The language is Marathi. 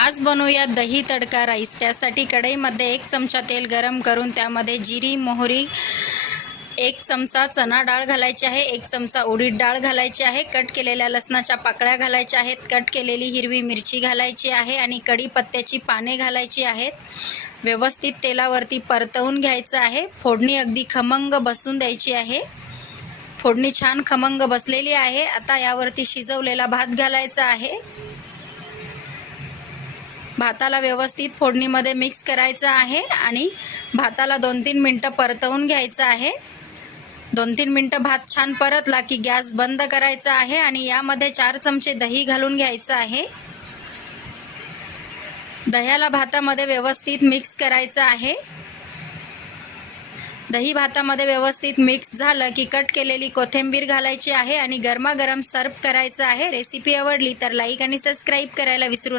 आज बनवूया दही तडका राईस। त्यासाठी कढईमध्ये 1 चमचा तेल गरम करून त्यामध्ये जिरी, मोहरी, 1 चमचा चणा डाळ घालायची आहे, 1 चमचा उडीद डाळ घालायची आहे, कट केलेल्या लसणाच्या पाकळ्या घालायच्या आहेत, कट केलेली हिरवी मिरची घालायची आहे आणि कढीपत्त्याची पाने घालायची आहेत। व्यवस्थित तेलावरती परतवून घ्यायचं आहे। फोडणी अगदी खमंग बसून द्यायची आहे। फोडणी छान खमंग बसलेली आहे। आता यावरती शिजवलेला भात घालायचा आहे। भाताला व्यवस्थित फोडणीमध्ये मिक्स करायचं आहे आणि भाताला 2-3 मिनटं परतवून घ्यायचं आहे। 2-3 मिनटं भात छान परतला की गॅस बंद करायचा आहे आणि यामध्ये 4 चमचे दही घालून घ्यायचं आहे। दह्याला भातामध्ये व्यवस्थित मिक्स करायचं आहे। दही भातामध्ये व्यवस्थित मिक्स झालं की कट केलेली कोथिंबीर घालायची आहे आणि गरमागरम सर्व करायचं आहे। रेसिपी आवडली तर लाईक आणि सबस्क्राईब करायला विसरू नका।